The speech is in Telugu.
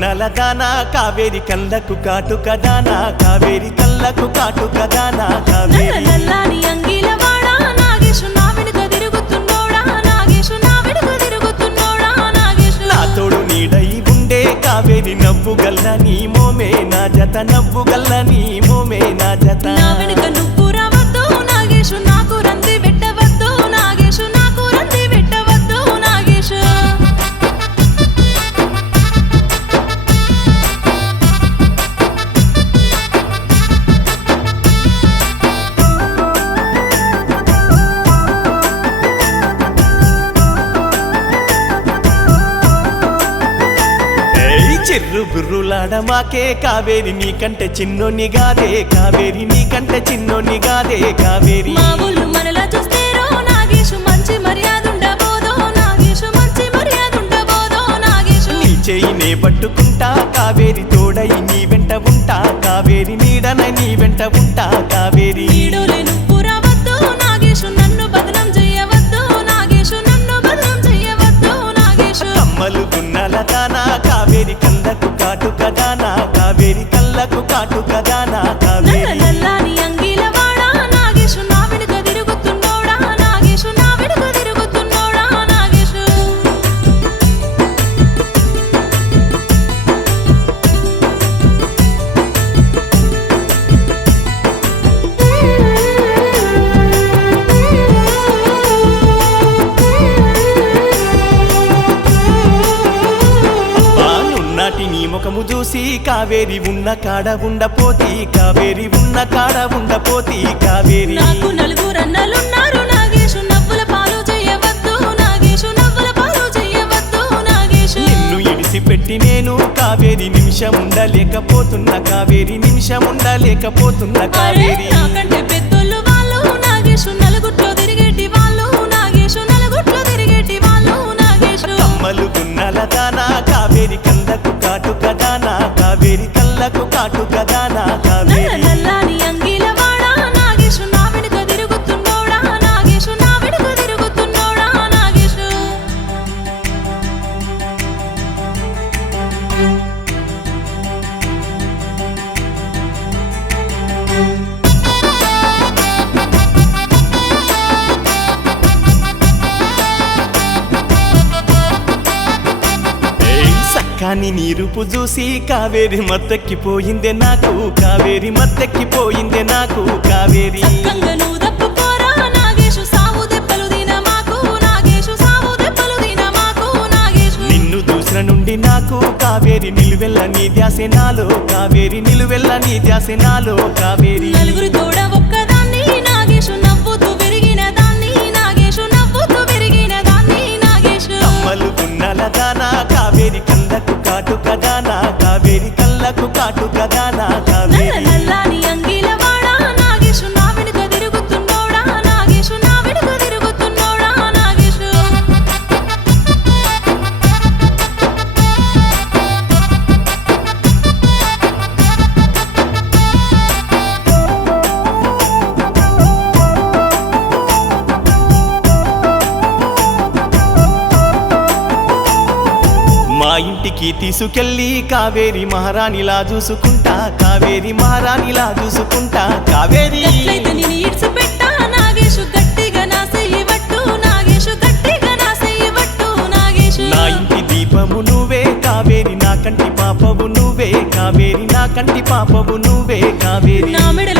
గున్నల దానా కావేరి కళ్ళకు కాటుక దానా కావేరి కళ్ళకు కాటుక దానా కావేరి నల్లని అంగిల వాడా నాగేశు నా వెనుక తిరుగుతున్నోడా నాగేశు నా వెనుక తిరుగుతున్నోడా నాగేశు నా తోడు నీడై ఉండే కావేరి నవ్వు గల్ల నీ మోమే నా జత నవ్వు గల్ల నీ మోమే నా జత నా వెనుక నువ్వు రావద్దు నాగేశు నాకు రంది పెట్టవద్దు నాగేశు నాకు రంది పెట్టవద్దు నాగేశు చిర్రు బుర్రులాడ మాకే కావేరి నీకంటే చిన్నోని గాదే కావేరి నీకంటే చిన్నోని గాదే కావేరి మా ఊళ్ళు మనలా చూస్తేరో నాగేశు మంచి మర్యాద ఉండబోదో నాగేశు మంచి మర్యాద ఉండబోదో నాగేశు నీ చెయ్యినే పట్టుకుంటా కావేరి తోడై నీ వెంట ఉంటా కావేరి నీడనై నీ వెంట ఉంటా కావేరి ఈడోలే నువ్వు రావద్దు నాగేశు నన్ను బదనం చెయ్యవద్దు నాగేశు నన్ను బదనం చెయ్యవద్దు నాగేశు కమ్మలు గున్నల దానా కావేరి కళ్ళకు కాటుక దానా కావేరి కళ్ళకు కాటుక దానా కావేరి నల్లని అంగిల వాడా నాగేశు నా వెనుక తిరుగుతున్నోడా నాగేశు నా వెనుక తిరుగుతున్నోడా నాగేశు నున్నటి నీ ముఖము చూసి కావేరి ఉన్న కాడ ఉండపోతి కావేరి ఉన్న కాడ ఉండపోతి కావేరి నాకు నలుగురన్నలున్నారు నాగేశు నవ్వుల పాలు చేయవద్దు నాగేశు నవ్వుల పాలు చేయవద్దు నాగేశు నిన్ను ఇడిసిపెట్టి నేను కావేరి నిమిషం ఉండలేకపోతున్న కావేరి నిమిషం ఉండలేకపోతున్న అరే కావేరి నాకంటే పెద్దోళ్ళు వాళ్ళు నాగేశు నలుగుట్లో తిరిగేటి వాళ్ళు నాగేశు నలుగుట్లో తిరిగేటి వాళ్ళు నాగేశు కమ్మలు గున్నల దానా కావేరి కళ్ళకు కాటుక దానా కావేరి కళ్ళకు కాటుక దానా కావేరి నల్లని అంగిల వాడా నాగేశు నా వెనుక తిరుగుతున్నోడా నాగేశు నా వెనుక తిరుగుతున్నోడా నాగేశు సక్కాని నీ రూపు చూసి కావేరి మత్తెక్కిపోయిందే నాకు కావేరి మత్తెక్కిపోయిందే నాకు కావేరి కంగను దప్పుకోరా నాగేశు సావు దెబ్బలు దిన మాకు నాగేశు సావు దెబ్బలు దిన మాకు నాగేశు నిన్ను దూసర నుండి నాకు కావేరి నిలువెల్ల నీ ధ్యాసే నాలో కావేరి నిలువెల్ల నీ ధ్యాసే నాలో కావేరి నలుగురు తోడ ఒక్కదాన్ని నాగేశు నవ్వుతూ విరిగిన దాన్ని నాగేశు నవ్వుతూ విరిగిన దాన్ని నాగేశు కమ్మలు గున్నల దానా కావేరి కళ్ళకు కాటుక దానా కావేరి కళ్ళకు కాటుక దానా కావేరి నల్లని అంగిల వాడా నాగేశు నా వెనుక తిరుగుతున్నోడా నాగేశు నా వెనుక తిరుగుతున్నోడా నాగేశు మా ఇంటికి తీసుకెళ్ళి కావేరి మహారాణిలా చూసుకుంటా కావేరి మహారాణిలా చూసుకుంటా కావేరి గట్లయితే నేను ఇడ్చిపెట్టా నాగేశు గట్టిగా నా చెయ్యి పట్టు నాగేశు గట్టిగా నా చెయ్యి పట్టు నాగేశు నా ఇంటి దీపము నువ్వే కావేరి నా కంటి పాపవు నువ్వే కావేరి నా కంటి పాపవు నువ్వే కావేరి నా మెడలో